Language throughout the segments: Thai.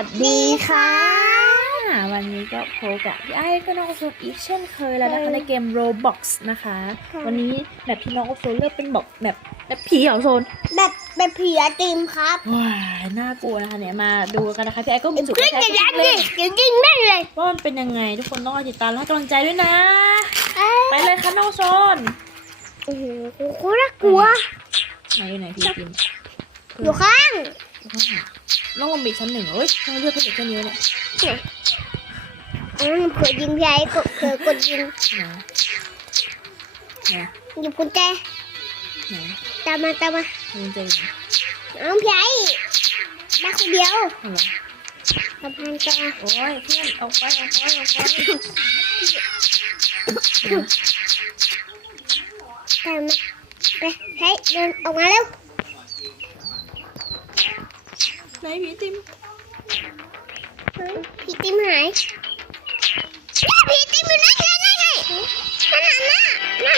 วัสดีค่ะ วันนี้ก็โพบกับพี่ไอ้ก็น้องโอโซนอีกเช่นเคยแล้วนะคะในเกม Roblox นะคะ ค่ะ วันนี้แบบที่น้องโอโซนเลือกเป็นบอกแบบแบบผีเหรอโซนแบบแบบผีไอติมครับว้ายน่ากลัวนะคะเนี่ยมาดูกันนะคะพี่ไอ้ก็มีสุขขึ้นใจจะยันเลดิยเดี๋ยวยิงแม่นเลยว่ามันเป็นยังไงทุกคนต้องรอติดตามและให้กำลังใจด้วยนะไปเลยค่ะน้องโอโซนโอ้โหโคตรน่ากลัวไหนอยู่ไหนพี่กินอยู่ข้าง น้องลงบีชั้นหนึ่งเหรอเฮ้ยทำไมเลือดเพิ่มอีกแค่นี้วะเนี่ยเนี่ยอืมเผื่อยิงพี่ไอ้กดเผื่อกดยิงไหนไหนหยิบกุญแจไหนตามมาตามมามันจะอยู่ไหนเอาพี่ไอ้มาคนเดียวเอาเหรอสะพานจ้าโอ้ยเพื่อนออกไปออกไปออกไปตามมาไปให้เดินออกมาเร็ว ไหนผีติมเฮ้ยผีติมหายเนี่ยผีติมอยู่นั่นไงนั่นไงนั่นน่ะน่ะ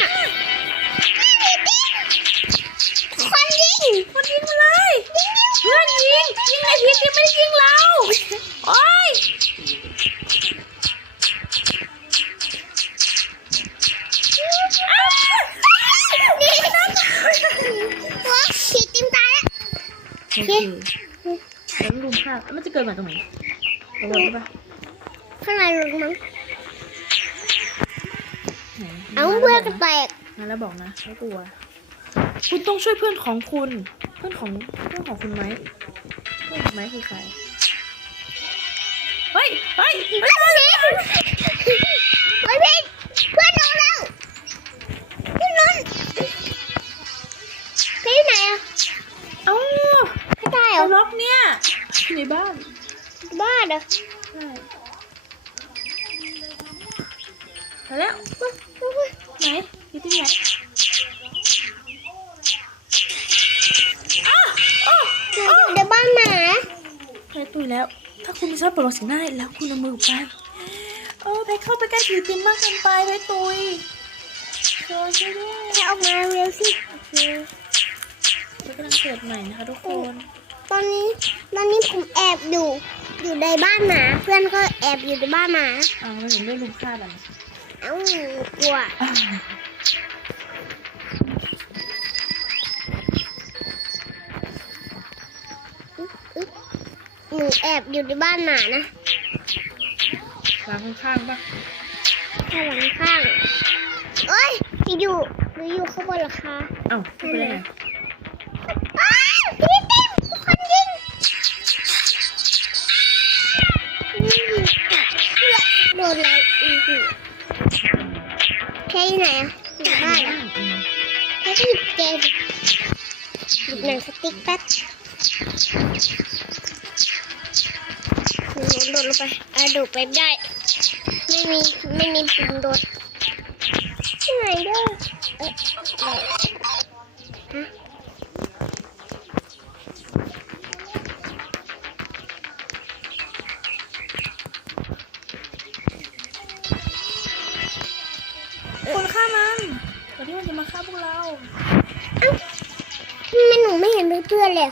มันจะเกิดมาตรงไหนตรงบนใช่ปะข้างในรถมั้งไหนเอาเพื่อนกันแตกมาแล้วบอกนะไม่กลัว คุณต้องช่วยเพื่อนของคุณ เพื่อนของเพื่อนของคุณไหมเพื่อนของไม้คือใครเฮ้ยเฮ้ยเฮ้ยเฮ้ยเฮ้ยพี่เพื่อนน้องแล้วพี่นนท์พี่อยู่ไหนอะเอ้าพี่ตายเหรเอาอล็อกเนี่ยอยู่ในบ้าน บ้านเหรอใช่มาแล้วไหนอยู่ที่ไหนอ้าวอ้าวอยู่ในบ้านหมาไปตุยแล้ว ถ้าคุณไม่ชอบปลดล็อกสีหน้าแล้วคุณเอามือไปเออไปเข้าไปใกล้ผีติมมากเกินไปไปตุยเจอช่วยด้วยแค่ออกมาเร็วสิโอเคมันกำลังเกิดใหม่นะคะทุกคน ตอนนี้ตอนนี้ผมแอบอยู่ อยู่ในบ้านหมาเพื่อนก็แอบอยู่ในบ้านหมาอ้าวมันถึงได้ลุมฆ่ากันเอ้ากลัวอ้าวหนูแอบอยู่ในบ้านหมานะวางข้างๆปะข้างหลังข้างเอ้ยอยู่หนูอยู่ข้างบนเหรอคะเอ้าไปได้ไหนังสติ๊กแป๊บหนูโดดลงไปอะโดดไปได้ ไม่มี ไม่มีปุ่มโดดที่ไหนเด้อเอ๊ะฮะคนฆ่ามันแต่ที่มันจะมาฆ่าพวกเรา ม่เห็นเพื่อนๆเลย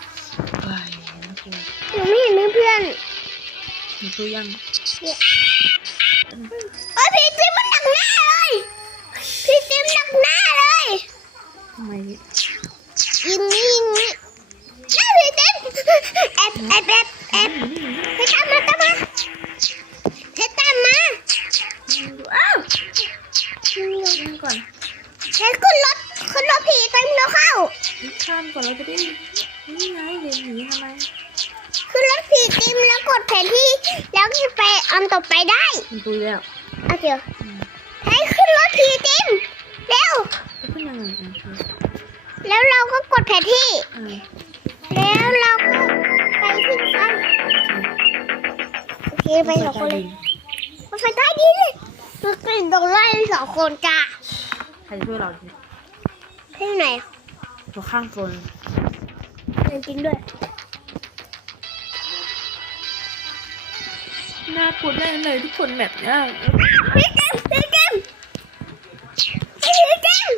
ว้ายน่ากลัวหนูไม่เห็นเพื่อนมีตัวยังๆเนี่ยโอ้ยพี่ติ๊มมันดักหน้าเลยพี่ติ๊มดักหน้าเลยทำไมยิงนี่ยิงนี่น่าพี่ติ๊มแอบแอบแอบแอบให้ตา แล้วเอาเดี๋ยวให้ขึ้นรถผีติ๊มเร็วจะขึ้นยังไงอะแล้วเราก็กดแผนที่อ่าแล้วเราก็ไปขึ้นไปโอเคไปสองคนเลยรถไฟใต้ดินเราเป็นโดนไล่สองคนจ้าใครจะช่วยเราดีที่ไหนอะตัวข้างโซนจริงๆด้วย น่ากลัวได้เลยทุกคนแบบนี้พี่เกมพี่เกมพี่เกม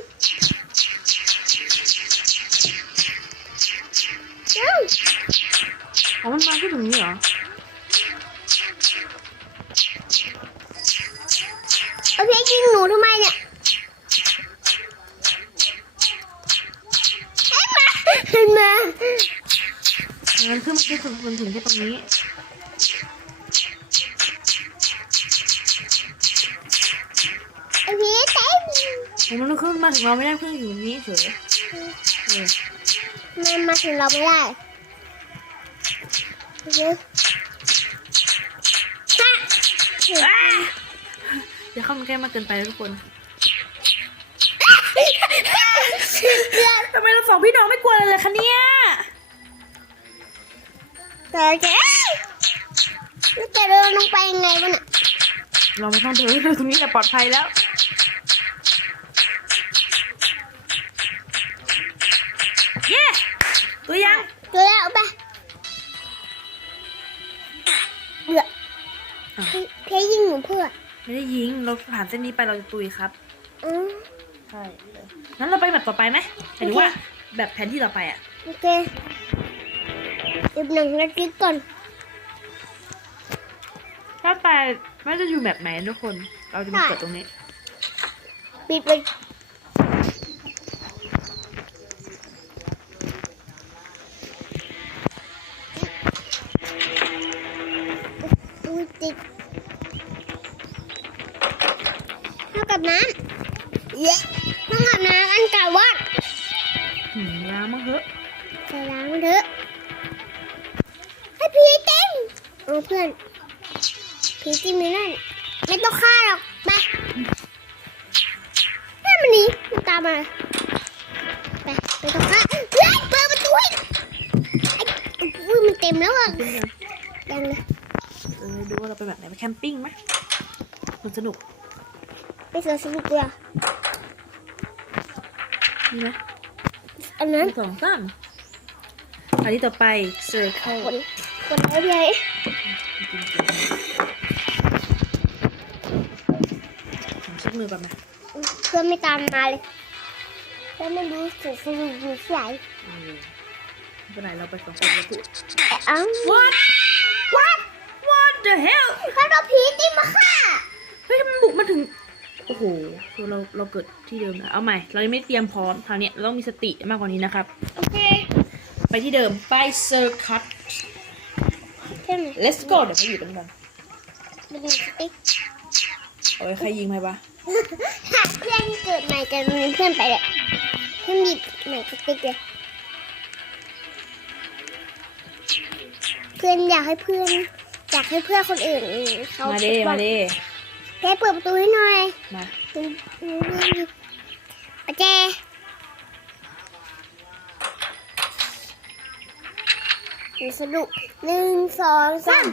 อ๋อมันมาที่ตรงนี้เหรอเอาพี่กินหนูทำไมเนี่ยเห็นมาเห็นมามงั้นขึ้นมาที่ตรงถึงที่ตรงนี้ มันต้องขึ้นมาถึงเราไม่ได้เพื่อนอยู่ตรงนี้เฉยเออมันมาถึงเราไม่ได้เยอะฮะอะอย่าเข้ามาใกล้มากเกินไปนะทุกคนทำไมเราสองพี่น้องไม่กลัวเลยเลยคะเนี่ยแต่แกแล้วแกเดินลงไปยังไงวะน่ะเราไม่ต้องเดินเลยตรงนี้แหละปลอดภัยแล้ว ตัวยังเจอแล้วไปเบื่ออะเพยยิงหนูเพื่อไม่ได้ยิง เราผ่านเส้นนี้ไปเราจะตุยครับอืมใช่งั้นเราไปแบบต่อไปไหมหมายถึงว่าแบบแผนที่ต่อไปอะ โอเคเดี๋ยวหนังนาทีก่อน ถ้าไปไม่จะอยู่แบบไหนทุกคน เราจะมาเกิดตรงนี้ปิดไป มันตามาไปไม่ต้องฆ่าเฮ้ยเปิดประตูให้อุ้ยมันเต็มแล้วอะยังเลยเออดูว่าเราไปแบบไหนไปแคมปิ้งไหมมันสนุกไปสวนสนุกเลยนี่ไหมอันนั้นสองสามอันนี้ต่อไป circle กดกดแล้วพี่ผมเช็คมือก่อนไหมเพื่อนไม่ตามมาเลย เพื่อนไม่รู้สึกสนุกอยู่ที่ไหนเออไม่เป็นไรเราไปสองคนแล้วกูแต่เอ้า what what what the hell ถ้าเราผีติมาฆ่าเฮ้ยมันบุกมาถึง โอ้โหคือเราเราเกิดที่เดิมนะเอาใหม่ เรายังไม่เตรียมพร้อมคราวนี้เราต้องมีสติมากกว่านี้นะครับ โอเค ไปที่เดิม ไป circuit ใช่ไหม let's go เดี๋ยวไปอยู่กันก่อนไปดูสติ๊กเอาไว้ใครยิงใครปะ หากเพื่อนเกิดใหม่จะมีเพื่อนไปเลยเพื่อนหยิบใหม่สติ๊กเลยเพื่อนอยากให้เพื่อนอยากให้เพื่อนคนอื่นเขามาเด้มาเด้แค่เปิดประตูให้หน่อยมาดูดูเรื่องดิอาเจสนุกหนึ่งสองสาม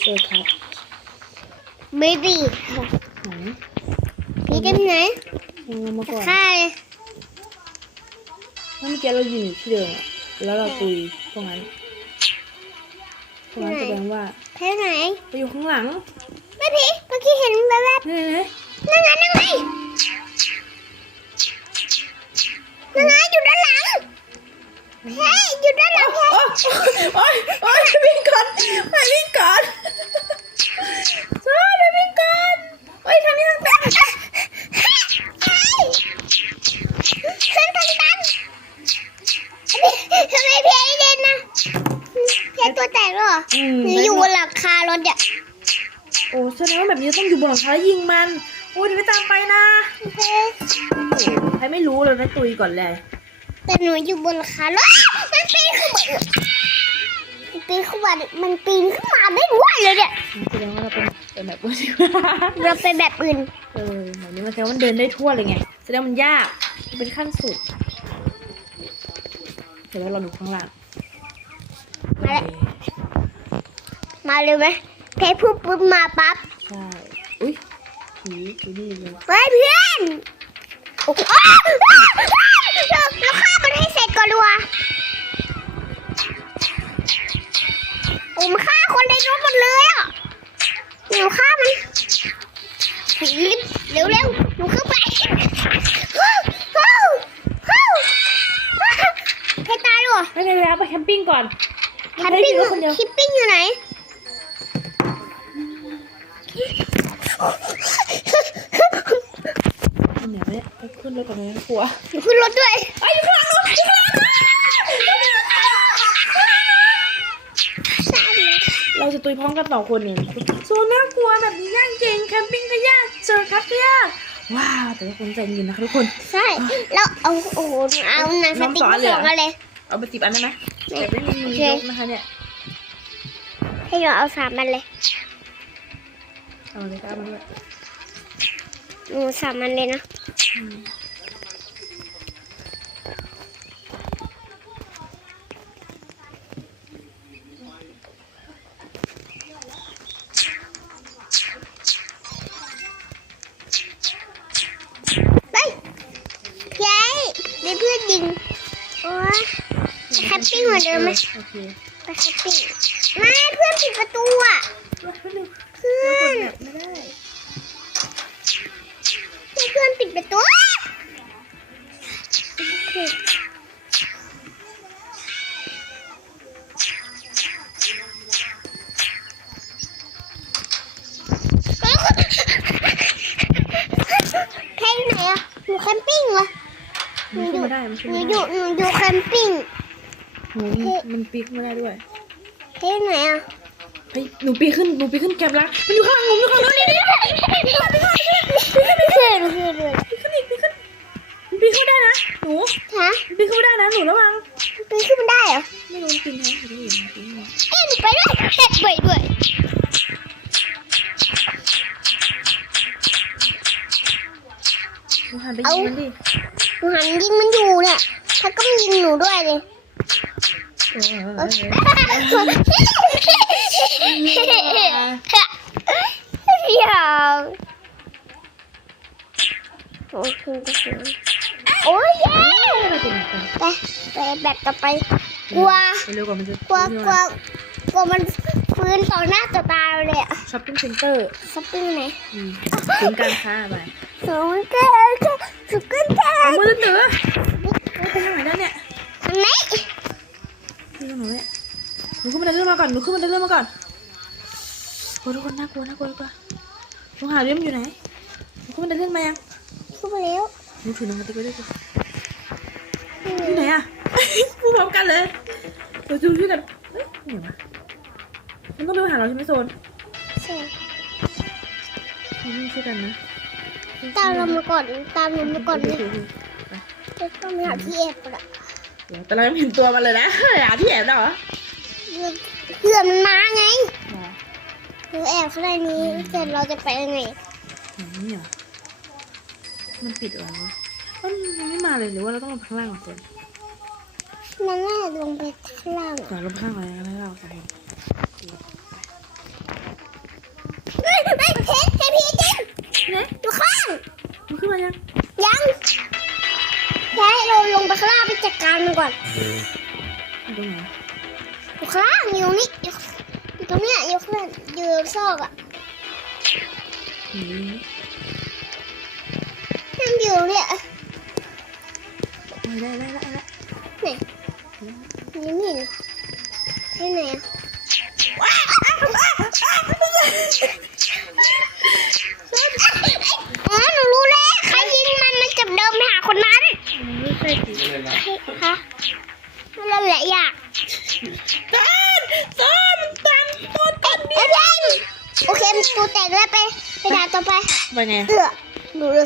circuit เบบี้ ไหนพี่เต็มไหนเอามาจะก่อนฆ่าเลยเมื่อกี้เรายืนอยู่ที่เดิมอะแล้วเราตุยตรงนั้นตรงนั้นแสดงว่าแค่ไหนไปอยู่ข้างหลังไม่พี่เมื่อกี้เห็นแวบนี่เลยๆนั่นไงนั่นไงนั่นไงอยู่ด้านหลังเฮ้ยอยู่ด้านหลังเฮ้ยโอ๊ยโอ๊ยไปวิ่งก่อนไปวิ่งก่อน ใช่ไปวิ่ก่อนโอ๊ยทางนี้ทางตันกันทำไมพี่ไอเด่นนะเพี่ตัวแตกหรออืมหรืออยู่บนหลังคารถเนี่ยโอ้แสดงว่าแบบนี้ต้องอยู่บนหลังคาแล้วยิงมันโอ้ยเดี๋ยวไปตามไปนะโอเคใครไม่รู้เลยนะตุยก่อนเลยแต่หนูอยู่บนหลังคารถมันปีนขึ้นมามัน ปีนขึ้นมา มันปีนขึ้นมาได้ด้วยเลยเนี่ยแสดงว่าเราเป็นเป็นแบบว่าเราไปแบบอื่น เออแบบนี้มันแสดงว่ามันเดินได้ทั่วเลยไง แสดงว่ามันยากมันเป็นขั้นสุดเดี๋ยวเราดูข้างล่าง มาเลยมาเลยไหมเพชรพูดปุ๊บมาปั๊บ ใช่ อุ้ยผีผีนี่เลยเฮ้ยเพื่อน โอ้โหอ้าวอ้าวอ้าวเราเราฆ่ามันให้เสร็จก่อน ฆ่าคนในรถหมดเลยอะหนูฆ่ามันรีบเร็วเร็วๆหนูขึ้นไปฮู้ฮู้ฮู้เพชรตายด้วยเหรอไม่เป็นไรแล้วไปแคมปิ้งก่อนแคมปิ้งไม่ได้อยู่คนเดียวคิปปิ้งอยู่ไหนมอันไหนวะเนี่ยไปขึ้นรถก่อนเลยนะกลัวหนูขึ้นรถด้วยไอ้ยอยู่ข้างหลังรถอยู่ข้างหลังรถ เราจะตุยพร้อมกันสองคนเนี่ยโซนน่ากลัวแบบนี้ยากจริงแคมปิ้งก็ยากเจอคัดก็ยากว้าวแต่ละคนใจเย็นนะคะทุกคน ใช่แล้วเอาโอ้โหหนูเอาหนังสติ๊กน้องสอนมาเลยสเหรอองอะไรเอาไปสิบอันได้ไหมแต่ไม่มีโอเคยกนะคะเนี่ยให้หนูเอาสามอันเลยเอาเลยก็เอามาด้วยหนูสามอันเลยนะ มือนเดิมไหมโอเคไปแฮปปี้ไม่เพื่อนปิดประตูอะรถหนึ่งเพื่อนไม่ได้เพื่อนปิดประตูแค่ไหนอะหนูแคมปิ้งเหรอมันขึ้นมาได้มันหขึ้นนูมาอได้ยู่หนูอยู่แคมปิ้ง หนูมันปีนขึ้นมาได้ด้วยแค่ไหนอะเฮ้ยหนูปีนขึ้นหนูปีนขึ้นแกมละมันอยู่ข้างหลังหนูอยู่ข้างหลังนี่นี่เพื่อนเพื่อนเลยปีนขึ้นอีกปีนขึ้นมันปีนขึ้นไม่ได้นะหนูฮะมันปีนขึ้นไม่ได้นะหนูระวังปีนขึ้นมันได้เหรอไม่รู้มันปีนแท้หรือไม่ปีนไม่ได้เอ้ยหนูไปด้วยเฮ็ดไปด้วยหนูหันไปยิงมันดิหนูหันยิงมันอยู่เนี่ยถ้าก็มันยิงหนูด้วยเลย เออเออเอเอออเดี๋ยวโอ้ยโอ้ยเย้เราจะหนักกันไปไปแบบต่อไปกลัวเร็วกว่ามันจะกลัวกลัวกลัวมันฟื้นต่อหน้าต่อตาเราเลยอะช้อปปิ้งเซ็นเตอร์ช้อปปิ้งไหนศูนย์การค้าไปสูงเกินสูงเกินเอามือถือไปทางไหนได้เนี่ยทางไหน นี่หนูเนี่ยหนูขึ้นมาเดินมาก่อนหนูขึ้นมาเดินมาก่อนโอ้ทุกคนน่ากลัวน่ากลัวน่ากลัวหนูหาเรื่องอยู่ไหนหนูขึ้นมาเดินมายังขึ้นมาแล้วหนูถือหนังกระติกไว้ด้วยสิอยู่ไหนอะพูดพร้อมกันเลยเดี๋ยวดูช่วยกันเฮ้ยไหนวะมันต้องไปหาเราใช่ไหมโซนใช่นี่ช่วยกันนะตามเรามาก่อนตามเรามาก่อนเลเลยยจะต้องไปหาที่แอบก่อนอะ แต่เรายังไม่เห็นตัวมันเลยนะหาที่แอบได้เหรอเพื่อมันมาไงหรือแอบข้างในนี้เสร็จเราจะไปยังไงไหนเนี่ยมันปิดเหรอวะมันยังไม่มาเลยหรือว่าเราต้องลงไปข้างล่างก่อนโซนนั่นแหละลงไปข้างล่างก่อนลงไปข้างล่างอะไรเราสองคนเฮ้ยเฮ้ยเพชรเพชรพีจริงเนี่ยอยู่ข้างมันขึ้นมายังยัง แค่เราลงไปข้างล่างไปจัดการมันก่อนอยู่ตรงไหนอยู่ข้างล่างอยู่นี่อยู่อยู่ตรงเนี้ยอยู่ข้างล่างอยู่ซอกอะอืมนั่นอยู่เนี่ยได้ได้ได้ได้ไหนนี่นี่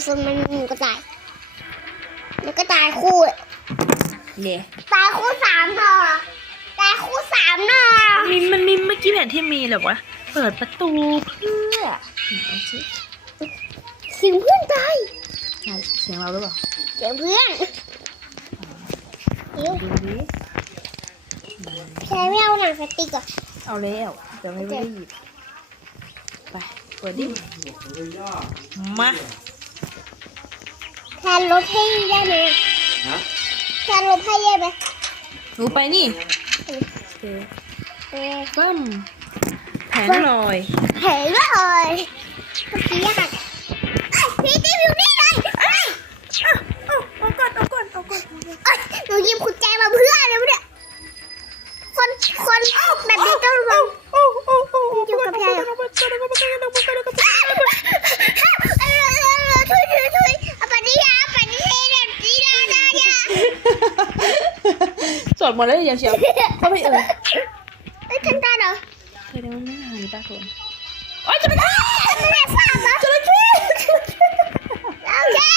ดูดูสนมันหนูก็ตายมันก็ตายคู่อะเนี่ยตายคู่สามหนอตายคู่สามหนอมีมันมีเมื่อกี้แผนที่มีเหรอวะเปิดประตูเพื่อไหนสิเสียงเพื่อนตายเสียงเราหรือเปล่าเสียงเพื่อนเดี๋ยวดูดิแค่ไม่เอาหนังสติ๊กอะเอาแล้วแต่ไม่ได้หยิบไปเปิดดิมา แทนลบให้ได้ไหมฮะแทนลบให้ได้ไหมหนูไปนี่เออ ปั้มแผงลอย เห็นเลยเมื่อกี้ หมดแล้วอย่างเชียวเข้าไปเออเอ้ยทันตาเหรอเคยได้ว่าไม่หายป้าโทนโอ๊ยจะไปฆ่าไม่ได้ทราบเหรอจระเข้เราแค่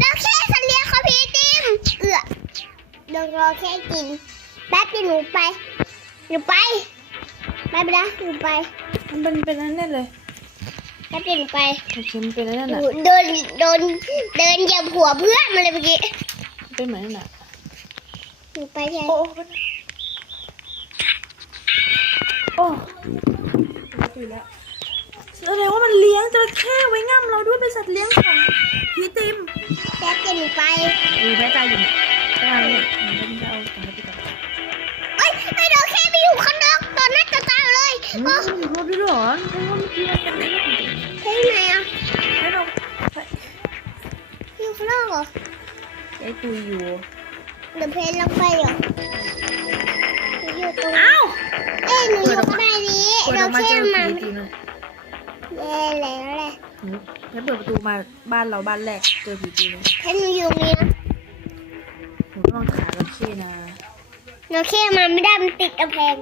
เราแค่สัตว์เลี้ยงของพี่ติมเอือเดี๋ยวเราแค่กินแป๊บเดียวหนูไปหนูไปไปไปนะหนูไปมันเป็นเป็นนั่นแน่เลยแป๊บเดียวหนูไปโอเคมันเป็นนั่นหน่ะนูโดนโดนเดินเหยียบหัวเพื่อนมาเลยเมื่อกี้เป็นเหมือนนั่นน่ะ หนูไปแค่โอ้โอ้ตุยแล้วแสดงว่ามันเลี้ยงจระเข้ไว้ง่ำเราด้วยเป็นสัตว์เลี้ยงของพี่ติมแป๊บเดียวหนูไปเออแพ้ตายอยู่เนี่ยตายเนี่ยมันจะเอาของไปก่อนเอ้ยไอ้โดนแค่ไปอยู่ข้างนอกตอนหน้าต่อตาเลยอืมโอ้อยู่รถด้วยเหรอเพราะว่าเมื่อกี้มันเป็นเรื่องจริงเฮ้ยไหนอะๆไม่ต้องอยู่ข้างนอกเหรอไอ้ตุยอยู่ เดี๋ยวเพลนลงไปเหรอหนูอยู่ตรงอ้าวเอ้ยหนูอยู่ข้างในนี้เปิดอเราอกมาแค่เจอมาผีจริงเลยแย่แล้วแหละหนูแล้วเปิดประตูมาบ้านเราบ้านแรกเจอผีจริงเลยถ้าหนูอยู่ตรงนี้นะหนูต้องลองขาจระเข้นะหนูแค่มาไม่ได้มันติดกระแพง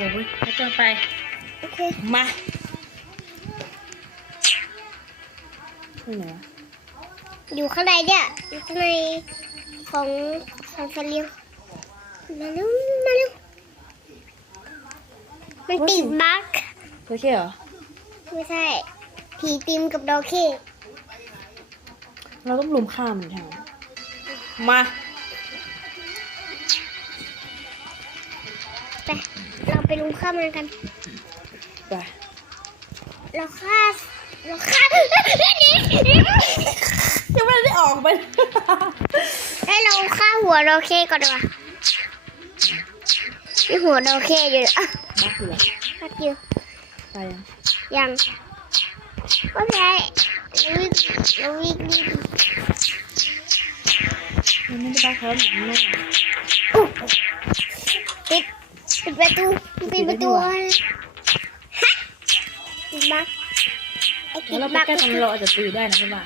น่ากลัวเว้ยแล้วจะไป โอเค มาที่ไหนวะอยู่ข้างในเนี่ย อยู่ข้างในของของสัตว์เลี้ยงมาเร็วมาเร็วมันติดบั๊กจระเข้เหรอ ไม่ใช่ ผีติมกับดอเคเราต้องลุมข้ามมันทางมา เราไปลุมข้ามมันกัน ไป เราฆ่า เราฆ่านี่ยังไม่ได้ออกไปให้เราฆ่าหัวดอเคก่อนดีกว่ามีหัวดอเคอยู่อะบ้าคืออะไรพักอยู่ไปยัง ยังก็ใช่เราวิ่งเราวิ่งรีบมันไม่ได้บ้าเขาหนูแม่ปิด ปิดประตูปิดประตูฮะติดบักไอ้ติแล้วดเราไปบักใกล้ก็ตรงคืนี้อเราอาจจะตุยได้นะใช่ป่ะ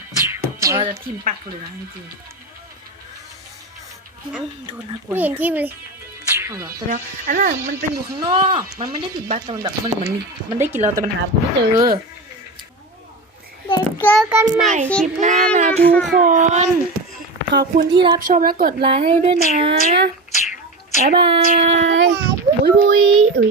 หัวเราจะทิ่มปักเลยนะจริงๆอืมโดนน่ากลัวไม่เห็นที่เลยเอาเหรอแสดงว่าอันนั้นมันเป็นอยู่ข้างนอก มันไม่ได้ติดบั๊กแต่มันแบบมันมันมีมันได้กลินเราแต่มันหาไม่เจอเดี๋ยวเจอกันใหม่คลิปหน้านะทุกคน ขอบคุณที่รับชมและกดไลค์ให้ด้วยนะ บ๊ายบายบุยบุยอุ้ย